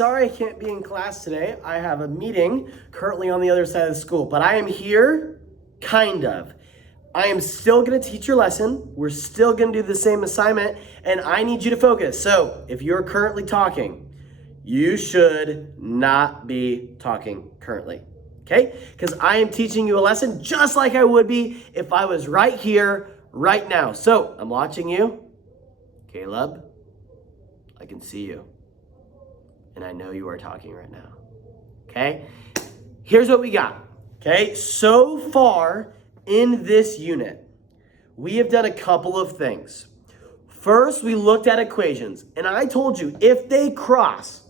Sorry I can't be in class today. I have a meeting currently on the other side of the school, but I am here, kind of. I am still gonna teach your lesson. We're still gonna do the same assignment, and I need you to focus. So if you're currently talking, you should not be talking currently, okay? Because I am teaching you a lesson just like I would be if I was right here, right now. So I'm watching you. Caleb, I can see you. And I know you are talking right now, okay? Here's what we got, okay? So far in this unit, we have done a couple of things. First, we looked at equations, and I told you if they cross,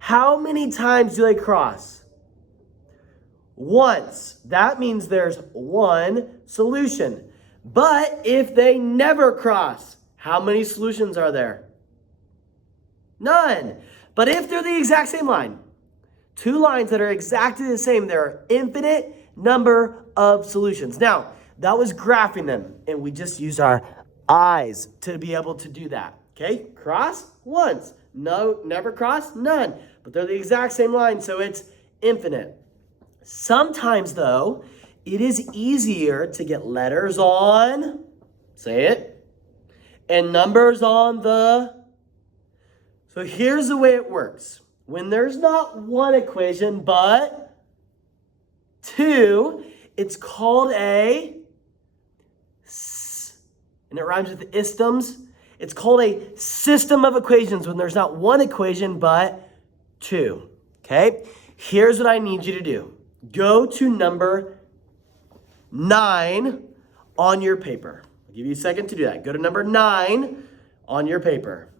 how many times do they cross? Once. That means there's one solution. But if they never cross, how many solutions are there? None. But if they're the exact same line, two lines that are exactly the same, there are infinite number of solutions. Now, that was graphing them, and we just used our eyes to be able to do that. Okay? Cross once. No, never cross, none. But they're the exact same line, so it's infinite. Sometimes, though, it is easier to get letters on, say it, and numbers on the. So here's the way it works. When there's not one equation, but two, it's called and it rhymes with isms. It's called a system of equations when there's not one equation, but two. Okay? Here's what I need you to do. Go to number 9 on your paper. I'll give you a second to do that. Go to number 9 on your paper.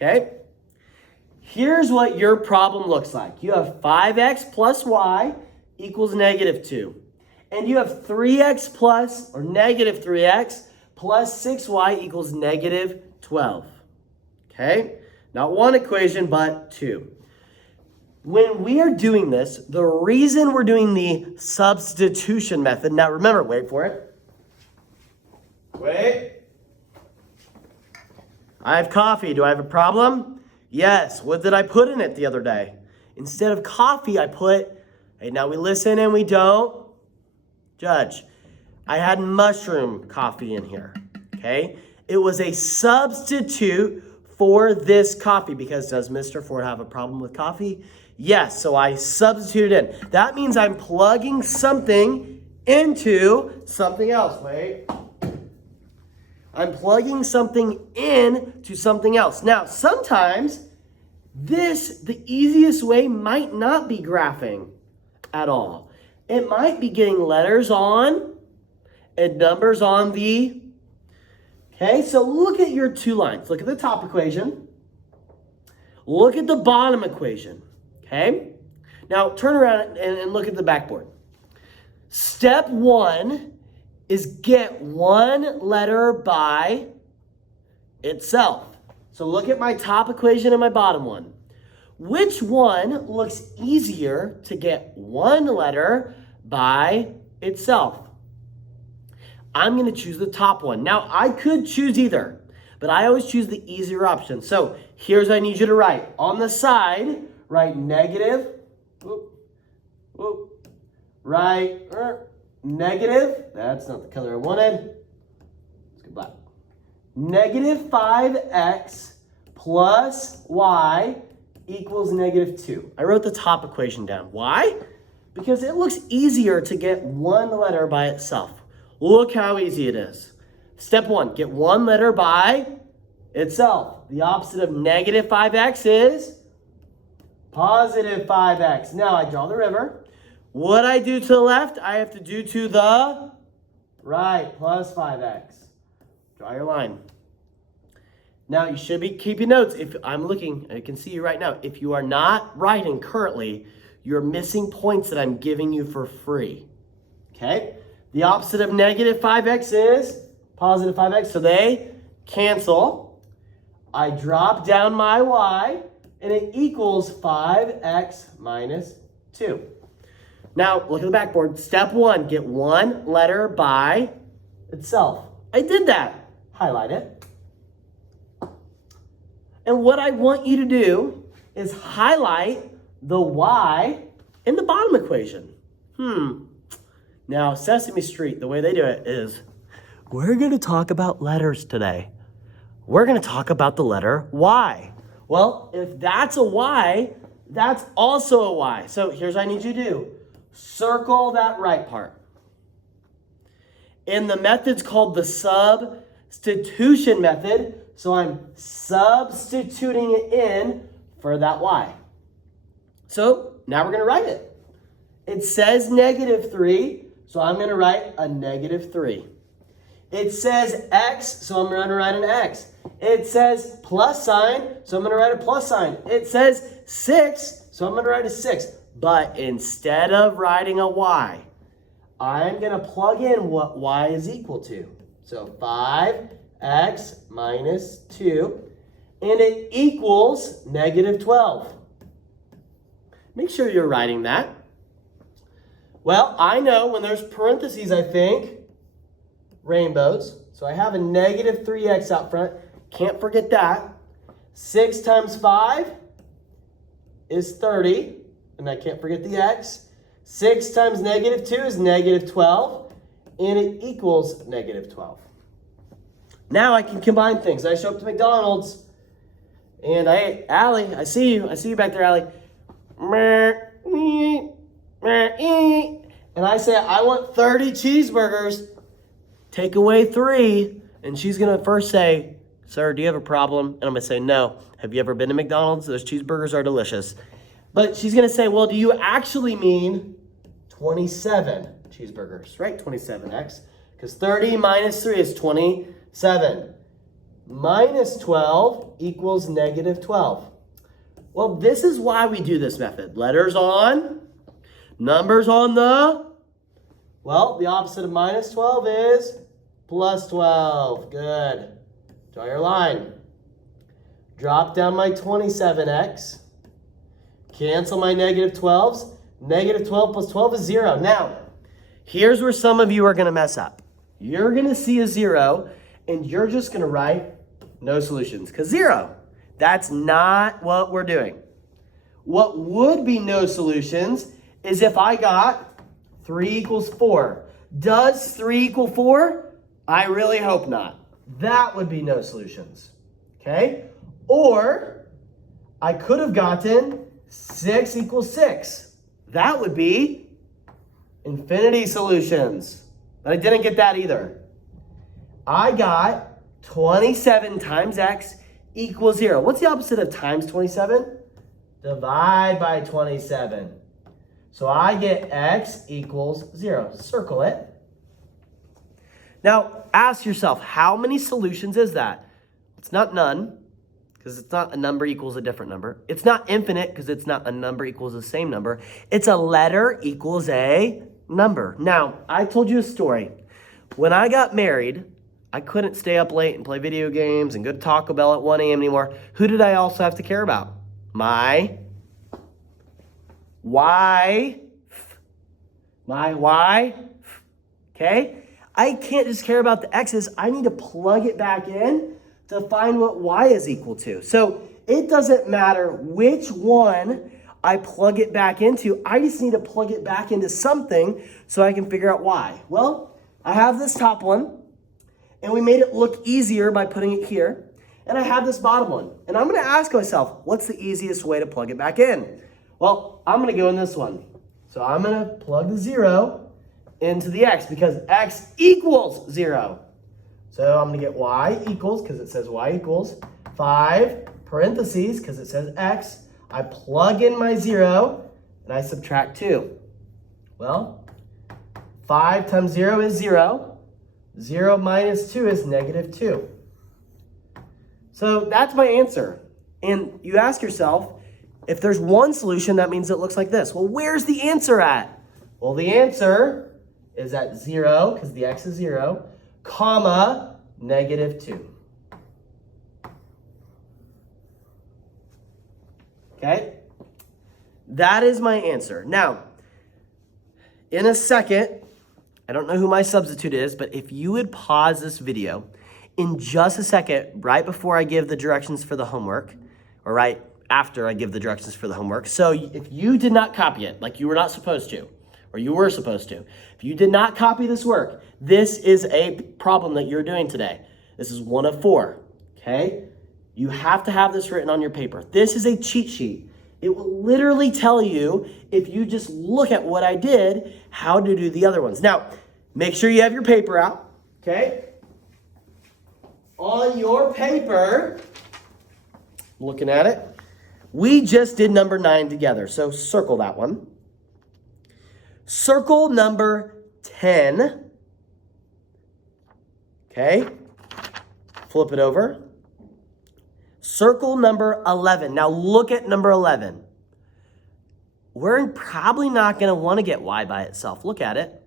Okay? Here's what your problem looks like. You have 5x plus y equals negative 2. And you have 3x plus, or negative 3x, plus 6y equals negative 12. Okay? Not one equation, but two. When we are doing this, the reason we're doing the substitution method, now remember, wait for it. Wait. I have coffee. Do I have a problem? Yes. What did I put in it the other day? Instead of coffee, I put, hey, now we listen and we don't judge. I had mushroom coffee in here, okay? It was a substitute for this coffee because does Mr. Ford have a problem with coffee? Yes, so I substituted in. That means I'm plugging something into something else. Wait. I'm plugging something in to something else. Now, sometimes the easiest way might not be graphing at all. It might be getting letters on and numbers on the, okay? So look at your two lines. Look at the top equation. Look at the bottom equation, okay? Now, turn around and look at the backboard. Step 1 is get one letter by itself. So look at my top equation and my bottom one. Which one looks easier to get one letter by itself? I'm going to choose the top one. Now, I could choose either, but I always choose the easier option. So here's what I need you to write. On the side, write negative. Right. Negative, that's not the color I wanted. Let's go black. Negative 5x plus y equals negative 2. I wrote the top equation down. Why? Because it looks easier to get one letter by itself. Look how easy it is. Step 1, get one letter by itself. The opposite of negative 5x is positive 5x. Now I draw the river. What I do to the left, I have to do to the right, plus 5x. Draw your line. Now, you should be keeping notes. If I'm looking, I can see you right now. If you are not writing currently, you're missing points that I'm giving you for free. Okay? The opposite of negative 5x is positive 5x, so they cancel. I drop down my y, and it equals 5x minus 2. Now, look at the backboard. Step 1, get one letter by itself. I did that. Highlight it. And what I want you to do is highlight the y in the bottom equation. Now, Sesame Street, the way they do it is, we're going to talk about letters today. We're going to talk about the letter y. Well, if that's a y, that's also a y. So here's what I need you to do. Circle that right part. And the method's called the substitution method. So I'm substituting it in for that y. So now we're going to write it. It says -3, so I'm going to write a -3. It says x, so I'm going to write an x. It says plus sign, so I'm going to write a plus sign. It says 6, so I'm going to write a 6. But instead of writing a y, I'm going to plug in what y is equal to. So 5x minus 2, and it equals -12. Make sure you're writing that. Well, I know when there's parentheses, I think, rainbows. So I have a -3x out front. Can't forget that. 6 times 5 is 30. And I can't forget the x. 6 times -2 is -12. And it equals -12. Now I can combine things. I show up to McDonald's. And Allie, I see you. I see you back there, Allie. And I say, I want 30 cheeseburgers. Take away 3. And she's going to first say, sir, do you have a problem? And I'm going to say, no. Have you ever been to McDonald's? Those cheeseburgers are delicious. But she's going to say, well, do you actually mean 27 cheeseburgers, right? 27x. Because 30 minus 3 is 27. Minus 12 equals -12. Well, this is why we do this method. Letters on, numbers on the, well, the opposite of -12 is +12. Good. Draw your line. Drop down my 27x. Cancel my -12s. -12 plus 12 is 0. Now, here's where some of you are going to mess up. You're going to see a 0, and you're just going to write no solutions, because 0. That's not what we're doing. What would be no solutions is if I got 3 equals 4. Does 3 equal 4? I really hope not. That would be no solutions. Okay? Or I could have gotten 6 equals 6. That would be infinity solutions. But I didn't get that either. I got 27 times x equals 0. What's the opposite of times 27? Divide by 27. So I get x equals 0. Circle it. Now, ask yourself, how many solutions is that? It's not none, because it's not a number equals a different number. It's not infinite, because it's not a number equals the same number. It's a letter equals a number. Now, I told you a story. When I got married, I couldn't stay up late and play video games and go to Taco Bell at 1 a.m. anymore. Who did I also have to care about? My wife. My wife. Okay? I can't just care about the x's. I need to plug it back in to find what y is equal to. So it doesn't matter which one I plug it back into. I just need to plug it back into something so I can figure out y. Well, I have this top one, and we made it look easier by putting it here. And I have this bottom one. And I'm going to ask myself, what's the easiest way to plug it back in? Well, I'm going to go in this one. So I'm going to plug the 0 into the x because x equals 0. So I'm going to get y equals, because it says y equals, 5 parentheses, because it says x. I plug in my 0, and I subtract 2. Well, 5 times 0 is 0. 0 minus 2 is -2. So that's my answer. And you ask yourself, if there's one solution, that means it looks like this. Well, where's the answer at? Well, the answer is at 0, because the x is 0, comma, -2. Okay? That is my answer. Now, in a second, I don't know who my substitute is, but if you would pause this video in just a second, right before I give the directions for the homework, or right after I give the directions for the homework. So if you did not copy it, like you were not supposed to, or you were supposed to, if you did not copy this work, this is a problem that you're doing today. This is 1 of 4, okay? You have to have this written on your paper. This is a cheat sheet. It will literally tell you, if you just look at what I did, how to do the other ones. Now, make sure you have your paper out, okay? On your paper, looking at it, we just did number 9 together, so circle that one. Circle number 10, okay? Flip it over. Circle number 11. Now look at number 11. We're probably not going to want to get y by itself. Look at it.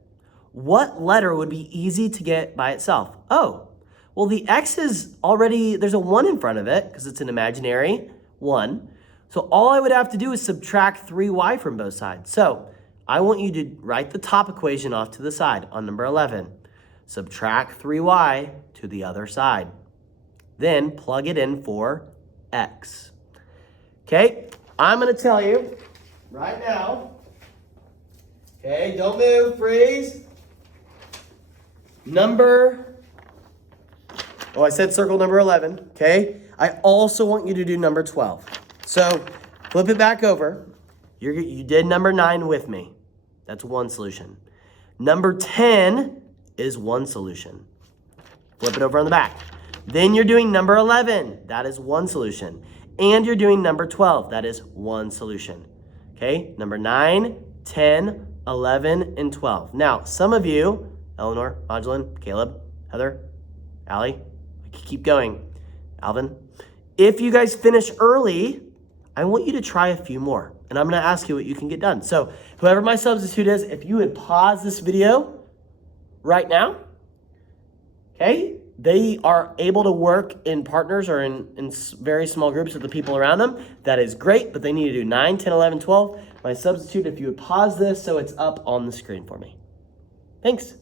What letter would be easy to get by itself? Oh, well, the x is already, there's a 1 in front of it because it's an imaginary 1. So all I would have to do is subtract 3y from both sides. So I want you to write the top equation off to the side on number 11. Subtract 3y to the other side. Then plug it in for x. Okay, I'm going to tell you right now. Okay, don't move, freeze. I said circle number 11, okay? I also want you to do number 12. So flip it back over. You did number 9 with me. That's one solution. Number 10 is one solution. Flip it over on the back. Then you're doing number 11. That is one solution. And you're doing number 12. That is one solution. Okay, number 9, 10, 11, and 12. Now, some of you, Eleanor, Modulin, Caleb, Heather, Allie, keep going, Alvin. If you guys finish early, I want you to try a few more. And I'm going to ask you what you can get done. So whoever my substitute is, if you would pause this video right now, okay? They are able to work in partners or in very small groups with the people around them. That is great, but they need to do 9, 10, 11, 12. My substitute, if you would pause this so it's up on the screen for me. Thanks.